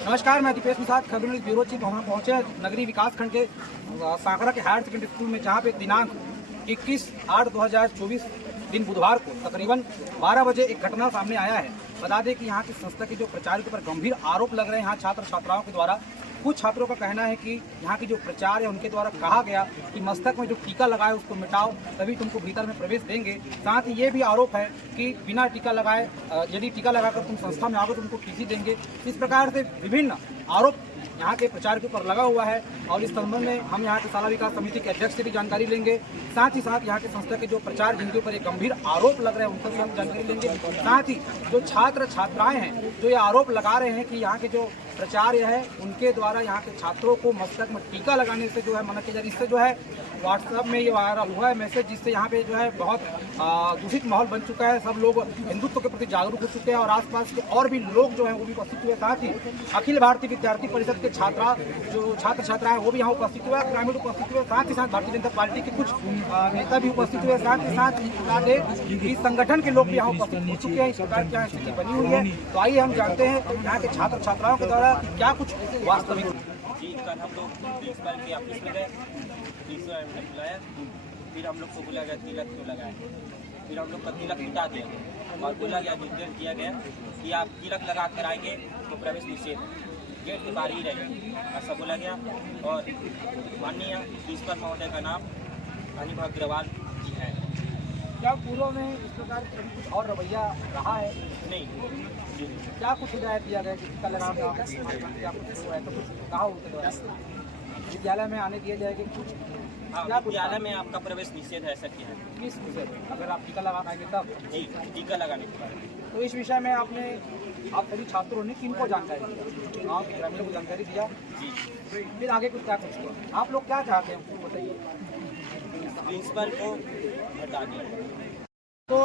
नमस्कार, मैं दीपेश प्रसाद खबर न्यूज़ ब्यूरो चीफ। हम पहुंचे नगरी विकास खंड के सांकरा के हायर सेकेंडरी स्कूल में, जहां पे दिनांक 21/8/2024 दिन बुधवार को तकरीबन 12 बजे एक घटना सामने आया है। बता दें कि यहाँ की संस्था के जो प्राचार्य के ऊपर गंभीर आरोप लग रहे हैं यहाँ छात्र छात्राओं के द्वारा। कुछ छात्रों का कहना है कि यहाँ की जो प्राचार्य है उनके द्वारा कहा गया कि मस्तक में जो टीका लगाए उसको मिटाओ, तभी तुमको भीतर में प्रवेश देंगे। साथ ही ये भी आरोप है कि बिना टीका लगाए, यदि टीका लगाकर तुम संस्था में आओगे तो तुमको टीसी देंगे। इस प्रकार से विभिन्न आरोप यहाँ के प्राचार्य के ऊपर लगा हुआ है और इस संबंध में हम यहाँ के शाला विकास समिति के अध्यक्ष से भी जानकारी लेंगे। साथ ही साथ यहाँ के संस्था के जो प्राचार्य जिनके ऊपर एक गंभीर आरोप लग रहे हैं उनसे हम जानकारी लेंगे। साथ ही जो छात्र छात्राएं हैं जो ये आरोप लगा रहे हैं कि यहाँ के जो प्राचार्य है उनके द्वारा यहाँ के छात्रों को मस्तक में टीका लगाने से जो है मना किया जा रहा है। इससे जो है व्हाट्सएप में ये वायरल हुआ है मैसेज, जिससे यहाँ पे जो है बहुत दूषित माहौल बन चुका है। सब लोग हिंदुत्व के प्रति जागरूक हो चुके हैं और आसपास के और भी लोग जो हैं वो भी उपस्थित हुए। साथ ही अखिल भारतीय विद्यार्थी परिषद के छात्र छात्राएं वो भी यहाँ उपस्थित हुए, ग्रामीण उपस्थित हुए। साथ ही साथ भारतीय जनता पार्टी के कुछ नेता भी उपस्थित हुए। साथ ही साथ बता दें कि संगठन के लोग भी यहाँ उपस्थित हो चुके हैं। इस प्रकार की यहाँ स्थिति बनी हुई है। तो आइए हम जानते हैं यहाँ के छात्र छात्राओं के द्वारा क्या कुछ वास्तविक। जी, कल हम लोग प्रिंसिपल के ऑफिस में गए, प्रिंसिपल ने बुलाया, फिर हम लोग को बोला गया तिलक क्यों लगाए। फिर हम लोग का तिलक मिटा दिया और बोला गया, निर्देश दिया गया कि आप तिलक लगा कर आएंगे तो प्रवेश निषेध है, गेट के बाहर ही रहेंगे, ऐसा बोला गया। और माननीय प्रिंसिपल महोदय का नाम अनिभव अग्रवाल जी है। क्या पूर्व में इस प्रकार कुछ और रवैया रहा है? नहीं, क्या कुछ हिदायत दिया गया कि टीका लगाना क्या कुछ है तो कुछ कहा उनके द्वारा विद्यालय में आने दिया जाएगा कुछ? हाँ, विद्यालय में आपका प्रवेश निषेध है, ऐसा किया है। किस विषय में? अगर आप टीका लगा पाएंगे तब? जी, टीका लगाने के बारे में। तो इस विषय में आप सभी छात्रों ने किनको जानकारी दिया? गाँव के ग्रामीणों को जानकारी दिया। जी, फिर आगे कुछ क्या कुछ हुआ? आप लोग क्या चाहते हैं बताइए? प्रिंसिपल को हटा दिया। तो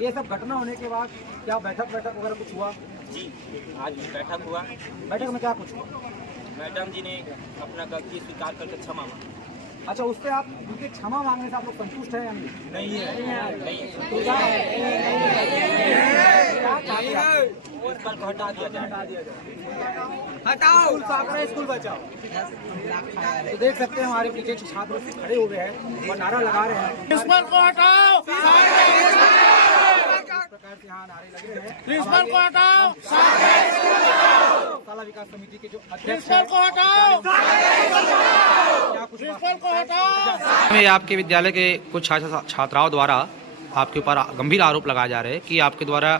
ये सब घटना होने के बाद क्या बैठक वगैरह कुछ हुआ? जी, आज बैठक हुआ। बैठक में क्या कुछ हुआ? मैडम जी ने अपना गलती स्वीकार करके क्षमा मांगा। अच्छा, उससे आप उनके क्षमा मांगने से आप लोग संतुष्ट हैं या नहीं? नहीं है, नहीं है। प्रिंसिपल को हटा दिया जाए। हटाओ, स्कूल बचाओ। तो देख सकते हैं हमारे पीछे छात्र खड़े हो गए हैं और नारा लगा रहे हैं, प्रिंसिपल को हटाओ, इस प्रकार से यहाँ नारे लगे हैं। प्रिंसिपल को हटाओ, शाला विकास समिति के जो अध्यक्ष प्रिंसिपल हैं, को हटाओ, क्या कुछ प्रिंसिपल को हटाओ। में आपके विद्यालय के कुछ छात्राओं द्वारा आपके ऊपर गंभीर आरोप लगाए जा रहे हैं कि आपके द्वारा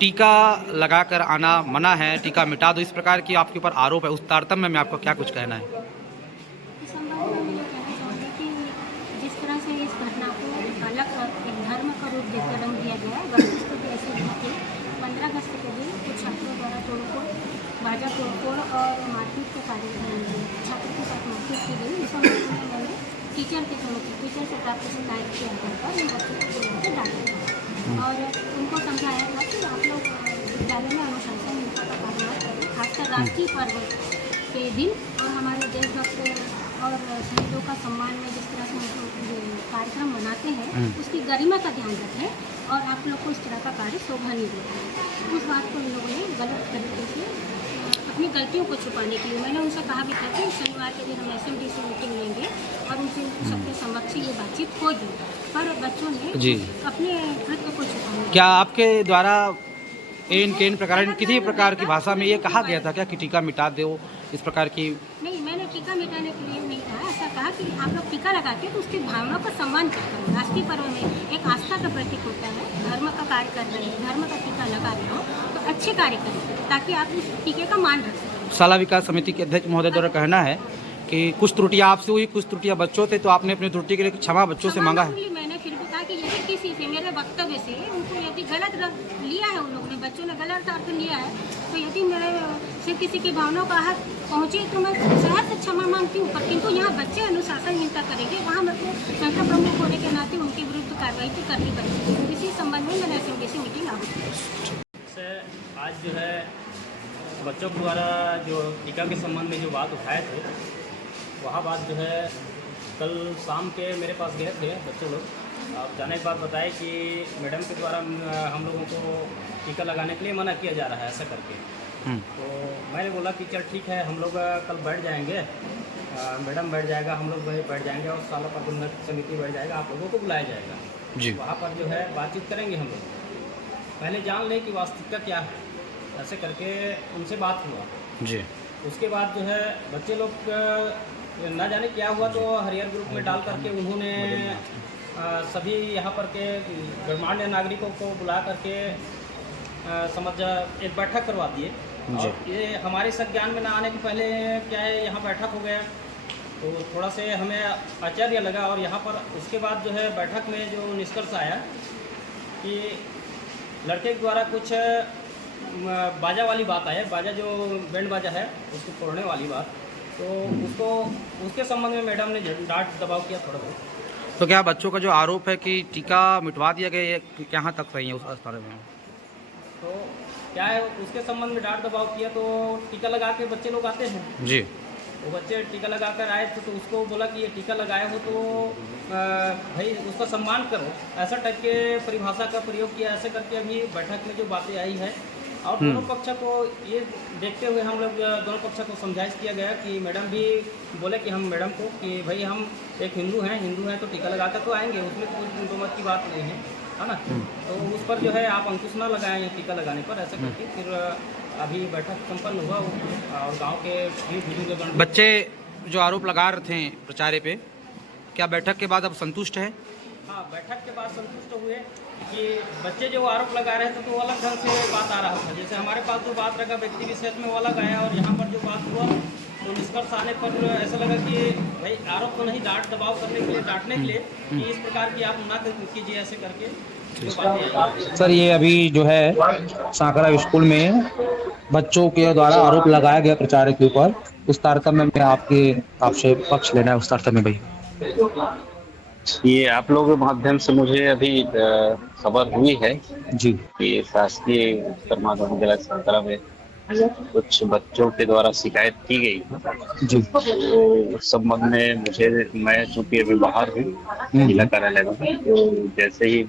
टीका लगाकर आना मना है, टीका मिटा दो, इस प्रकार की आपके ऊपर आरोप है। उस तारतम्य में आपको क्या कुछ कहना है? इस संबंध में मैं ये कहना चाहूँगी कि जिस तरह से इस घटना को अलग एक धर्म का रूप देकर रंग दिया गया है, गलत स्थिति ऐसी हुई थी। 15 अगस्त के दिन कुछ छात्रों द्वारा तोड़फोड़, बाजा तोड़फोड़ और मारपीट के कार्य छात्रों के साथ मारपीट की गई। इस संबंध में मैंने टीचर से प्राप्त शिकायत के आधार पर इन बच्चों को बुला के डांटा और उनको समझाया था कि आप लोग विद्यालय में अनुशासनहीनता का कारण मत करें, खासकर राष्ट्रीय पर्व के दिन और हमारे देशभक्त और शहीदों का सम्मान में जिस तरह से हम कार्यक्रम मनाते हैं उसकी गरिमा का ध्यान रखें और आप लोग को इस तरह का कार्य शोभा नहीं देता है। उस बात को उन लोगों ने गलत तरीके से अपनी गलतियों को छुपाने के लिए मैंने उनसे कहा भी था कि शनिवार के दिन हम SMD से मीटिंग लेंगे और उनसे सबके समक्ष ये बातचीत होगी, पर बच्चों ने अपने कृत्य को छुपाने। क्या आपके द्वारा इन प्रकार किसी प्रकार की भाषा में ये कहा गया था क्या कि टीका मिटा दो, इस प्रकार की? नहीं, मैंने टीका मिटाने के लिए नहीं कहा। ऐसा कहा कि आप लोग टीका लगाते हैं तो उसकी भावना का सम्मान करो। राष्ट्रीय पर्व में एक आस्था का प्रतीक होता है, धर्म का कार्य कर रहे हैं, धर्म का टीका लगा रहे हो तो अच्छे कार्य करें ताकि आप उस टीके का मान रख सकें। शाला विकास समिति के अध्यक्ष महोदय द्वारा कहना है कि कुछ त्रुटियां आपसे हुई, कुछ त्रुटियां बच्चों थे, तो आपने अपनी त्रुटि के लिए क्षमा बच्चों से मांगा है। मैंने फिर भी कहा कि यदि किसी से मेरे वक्तव्य से उनको यदि गलत लिया है, उन लोगों ने बच्चों ने गलत अर्थ लिया है, तो यदि मेरे से किसी की भावनाओं का हाथ पहुँचे तो मैं शहर से क्षमा मांगती हूँ। पर किंतु यहाँ बच्चे अनुशासनहीनता करेंगे, वहाँ मेरे को संस्था प्रमुख होने के नाते उनके विरुद्ध कार्रवाई तो करनी पड़ेगी। इसी संबंध में मैंने SMD से मीटिंग आहूत। आज जो है बच्चों द्वारा जो टीका के संबंध में जो बात उठाए थे, वह बात जो है कल शाम के मेरे पास गए थे बच्चे लोग। अब जाने के बाद बताए कि मैडम के द्वारा हम लोगों को टीका लगाने के लिए मना किया जा रहा है, ऐसा करके। तो मैंने बोला कि चल ठीक है, हम लोग कल बैठ जाएंगे, मैडम बैठ जाएगा, हम लोग वहीं बैठ जाएंगे और शाला प्रबंधक समिति बैठ जाएगा, आप लोगों को बुलाया जाएगा जी। वहाँ पर जो है बातचीत करेंगे हम लोग, पहले जान लें कि वास्तविकता क्या है। ऐसे करके उनसे बात हुआ। जी। उसके बाद जो है बच्चे लोग ना जाने क्या हुआ, तो हरियर ग्रुप में डाल करके उन्होंने सभी यहाँ पर के गणमान्य नागरिकों को बुला करके समझ एक बैठक करवा दिए। और ये हमारे संज्ञान में ना आने के पहले क्या है, यहाँ बैठक हो गया, तो थोड़ा से हमें आश्चर्य लगा। और यहाँ पर उसके बाद जो है बैठक में जो निष्कर्ष आया कि लड़के के द्वारा कुछ बाजा वाली बात आया, बाजा जो बैंड बाजा है उसको तोड़ने वाली बात, तो उसको उसके संबंध में मैडम ने डांट दबाव किया थोड़ा बहुत। तो क्या बच्चों का जो आरोप है कि टीका मिटवा दिया गया, ये कहाँ तक सही है उस स्तर में? तो क्या है, उसके संबंध में डांट दबाव किया, तो टीका लगा के बच्चे लोग आते हैं जी। तो बच्चे टीका लगा कर आए थे, तो उसको बोला कि ये टीका लगाए हो तो भाई उसका सम्मान करो, ऐसा टाइप के परिभाषा का प्रयोग किया। ऐसे करके अभी बैठक में जो बातें आई है, और दोनों पक्ष को ये देखते हुए हम लोग दोनों पक्ष को समझाइश किया गया कि मैडम भी बोले कि हम मैडम को कि भाई हम एक हिंदू हैं तो टीका लगा कर तो आएंगे, उसमें कोई दो मत की बात नहीं है ना। तो उस पर जो है आप अंकुश ना लगाएं टीका लगाने पर। ऐसा करके फिर अभी बैठक संपन्न हुआ और गांव के भी बुजुर्ग बच्चे जो आरोप लगा रहे थे प्रचार्य पे, क्या बैठक के बाद अब संतुष्ट है? हाँ, बैठक के बाद संतुष्ट हुए कि बच्चे जो आरोप लगा रहे थे तो वो अलग ढंग से बात आ रहा था। जैसे हमारे पास जो बात रखा व्यक्ति विशेष में वो अलग आया, और यहाँ पर जो बात हुआ तो निष्कर्ष आने पर ऐसा लगा कि भाई आरोप तो नहीं, डांट दबाव करने के लिए, डांटने के लिए कि इस प्रकार की आप ना कीजिए, ऐसे करके जो बातें आई। सर, ये अभी जो है सांकरा स्कूल में बच्चों के द्वारा आरोप लगाया गया प्रचार्य के ऊपर, उस तारतम्य में आपसे पक्ष लेना है उस तारतम्य में भाई। ये आप लोगों के माध्यम से मुझे अभी खबर हुई है जी कि शासकीय उत्तर माध्यमिक विद्यालय सांकरा में कुछ बच्चों के द्वारा शिकायत की गई जी। तो उस संबंध में मैं चूंकि अभी बाहर हूँ जिला कार्यालय में, तो जैसे ही